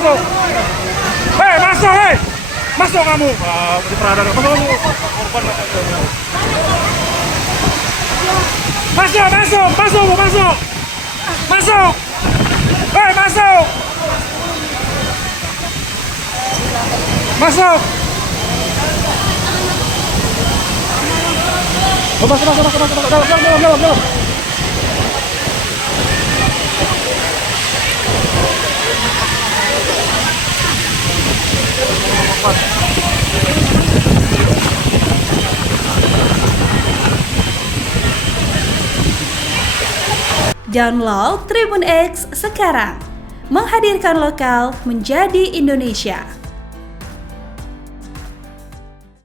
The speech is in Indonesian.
masuk. Hei, masuk, hei. Masuk kamu. Di perada. Masuk kamu. Korban masuk, masuk, masuk, masuk. Masuk. Hei, masuk. Masuk. Oh, masuk. Dalam. Download Tribun X sekarang, menghadirkan lokal menjadi Indonesia.